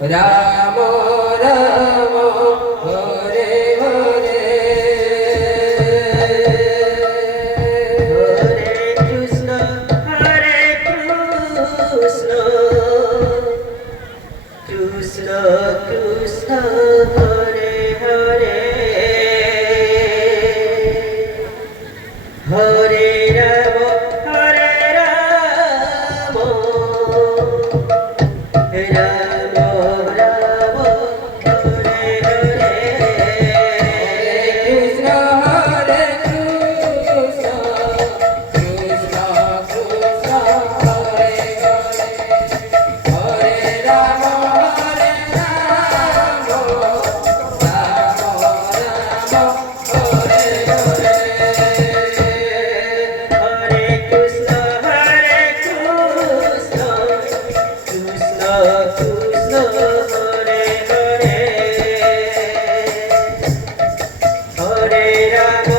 রাম রাম হরে হরে হরে কৃষ্ণ কৃষ্ণ কৃষ্ণ হরে হরে হরে রাম রাম রাম হরে হরে কৃষ্ণ কৃষ্ণ কৃষ্ণ কৃষ্ণ হরে হরে হরে রাম রাম রাম হরে হরে হরে কৃষ্ণ কৃষ্ণ কৃষ্ণ কৃষ্ণ হরে হরে হরে রাম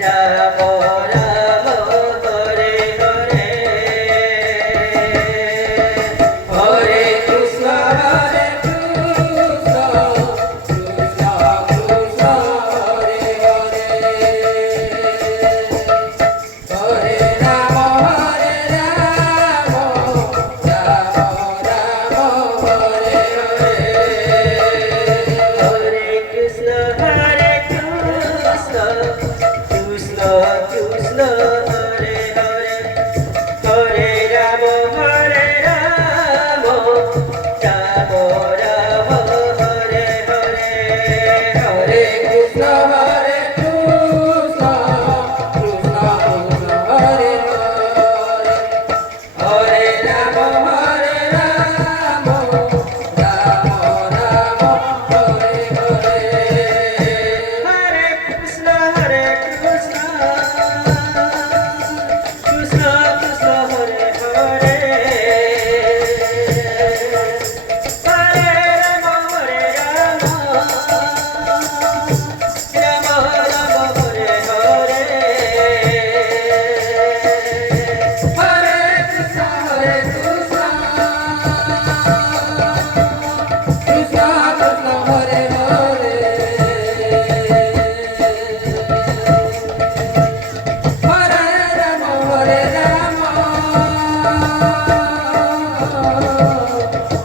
রাম রাম হরে হরে হরে কৃষ্ণ কৃষ্ণ কৃষ্ণ কৃষ্ণ হরে হরে হরে রাম রাম রাম হরে হরে হরে কৃষ্ণ কৃষ্ণ কৃষ্ণ কৃষ্ণ হরে হরে হরে রাম রাম রাম হরে হরে হরে কৃষ্ণ কৃষ্ণ কৃষ্ণ কৃষ্ণ হরে হরে হরে রাম রাম রাম হরে হরে হরে কৃষ্ণ কৃষ্ণ কৃষ্ণ কৃষ্ণ হরে হরে হরে রাম রাম রাম হরে হরে হরে কৃষ্ণ কৃষ্ণ কৃষ্ণ কৃষ্ণ হরে হরে হরে রাম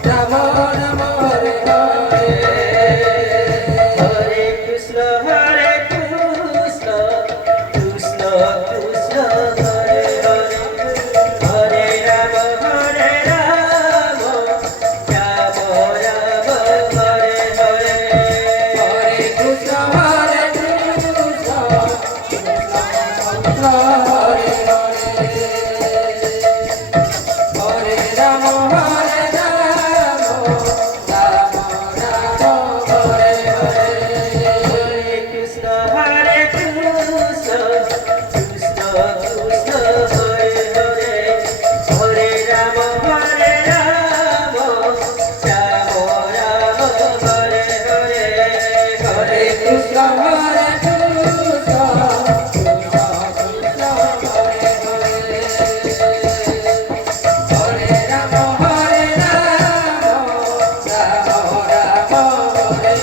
রাম রাম হরে হরে হরে কৃষ্ণ কৃষ্ণ কৃষ্ণ কৃষ্ণ হরে হরে হরে রাম রাম রাম হরে হরে হরে কৃষ্ণ কৃষ্ণ কৃষ্ণ হরে হরে হরে রাম রাম রাম হরে হরে হরে কৃষ্ণ কৃষ্ণ কৃষ্ণ কৃষ্ণ হরে হরে হরে রাম রাম রাম হরে হরে হরে কৃষ্ণ কৃষ্ণ কৃষ্ণ হরে হরে হরে রাম রাম হরে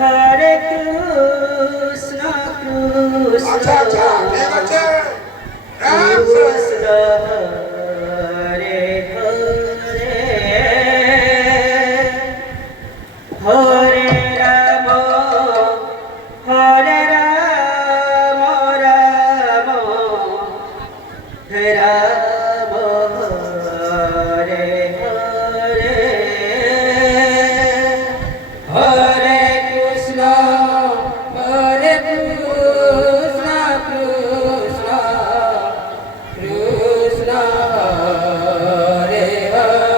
হরে কৃষ্ণ কৃষ্ণ আচ্ছা আচ্ছা ঠিক আছে কৃষ্ণ